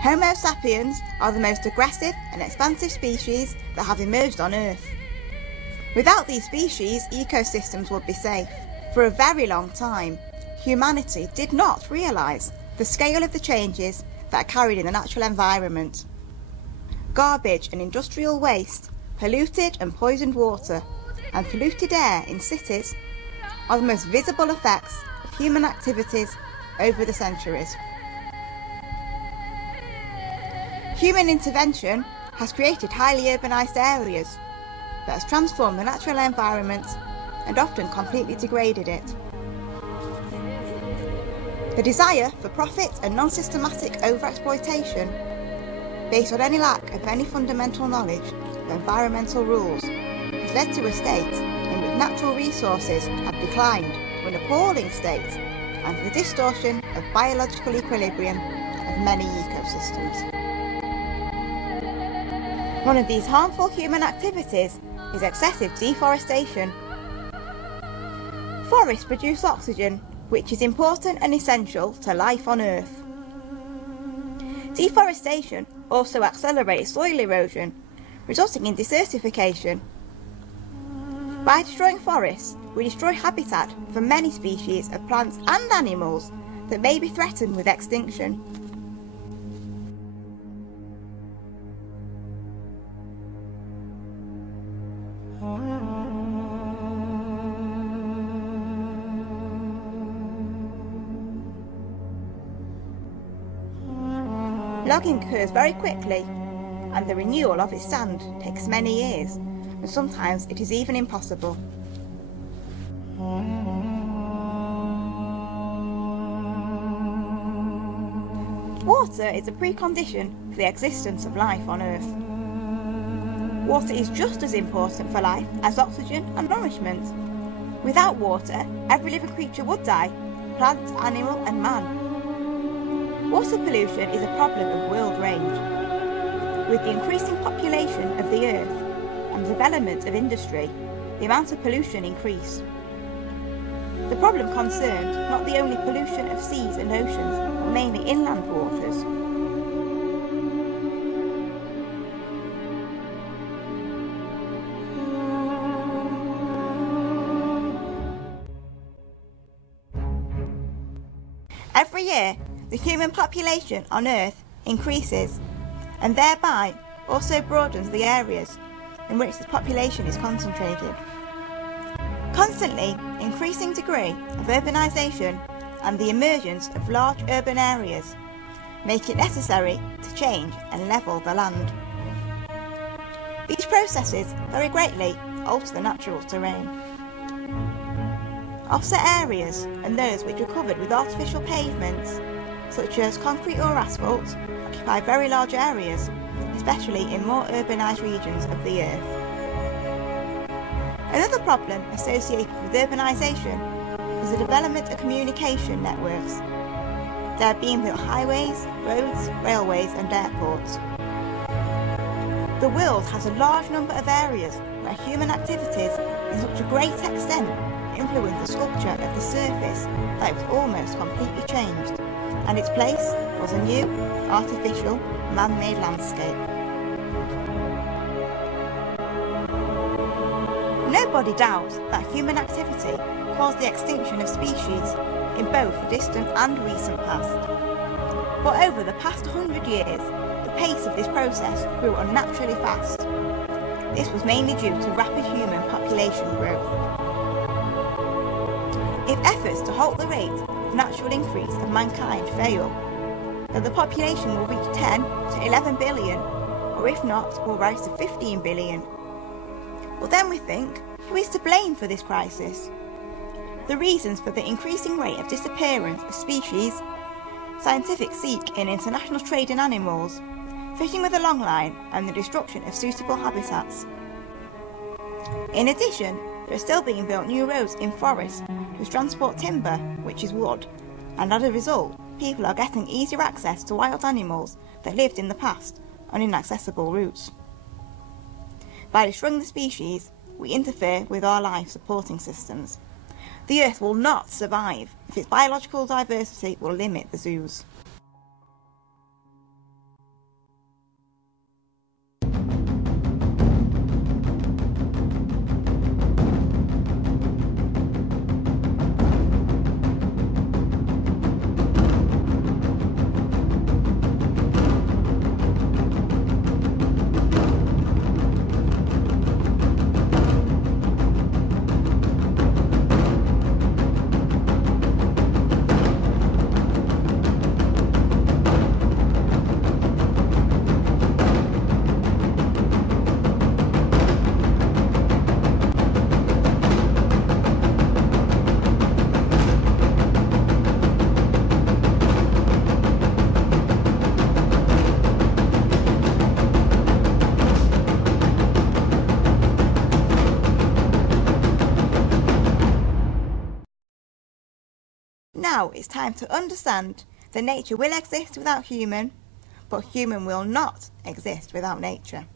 Homo sapiens are the most aggressive and expansive species that have emerged on Earth. Without these species, ecosystems would be safe. For a very long time, humanity did not realise the scale of the changes that are carried in the natural environment. Garbage and industrial waste, polluted and poisoned water, and polluted air in cities are the most visible effects of human activities over the centuries. Human intervention has created highly urbanised areas that has transformed the natural environment and often completely degraded it. The desire for profit and non-systematic overexploitation, based on any lack of any fundamental knowledge of environmental rules, has led to a state in which natural resources have declined to an appalling state and to the distortion of biological equilibrium of many ecosystems. One of these harmful human activities is excessive deforestation. Forests produce oxygen, which is important and essential to life on Earth. Deforestation also accelerates soil erosion, resulting in desertification. By destroying forests, we destroy habitat for many species of plants and animals that may be threatened with extinction. Logging occurs very quickly, and the renewal of its stand takes many years, and sometimes it is even impossible. Water is a precondition for the existence of life on Earth. Water is just as important for life as oxygen and nourishment. Without water, every living creature would die, plant, animal and man. Water pollution is a problem of world range. With the increasing population of the Earth and the development of industry, the amount of pollution increased. The problem concerned not the only pollution of seas and oceans, but mainly inland waters. Every year, the human population on Earth increases, and thereby also broadens the areas in which this population is concentrated. Constantly increasing degree of urbanisation and the emergence of large urban areas make it necessary to change and level the land. These processes very greatly alter the natural terrain. Offset areas and those which are covered with artificial pavements, such as concrete or asphalt, occupy very large areas, especially in more urbanised regions of the Earth. Another problem associated with urbanisation is the development of communication networks. There are being built highways, roads, railways and airports. The world has a large number of areas where human activities in such a great extent influence the sculpture of the surface that it was almost completely changed, and its place was a new, artificial, man-made landscape. Nobody doubts that human activity caused the extinction of species in both the distant and recent past. But over the past 100 years, the pace of this process grew unnaturally fast. This was mainly due to rapid human population growth. If efforts to halt the rate of natural increase of mankind fail, then the population will reach 10 to 11 billion, or if not, will rise to 15 billion. But then we think, who is to blame for this crisis? The reasons for the increasing rate of disappearance of species, scientific seek in international trade in animals, fishing with a long line and the destruction of suitable habitats. In addition, there are still being built new roads in forests to transport timber, which is wood, and as a result, people are getting easier access to wild animals that lived in the past on inaccessible routes. By destroying the species, we interfere with our life supporting systems. The Earth will not survive if its biological diversity will limit the zoos. Now it's time to understand that nature will exist without human, but human will not exist without nature.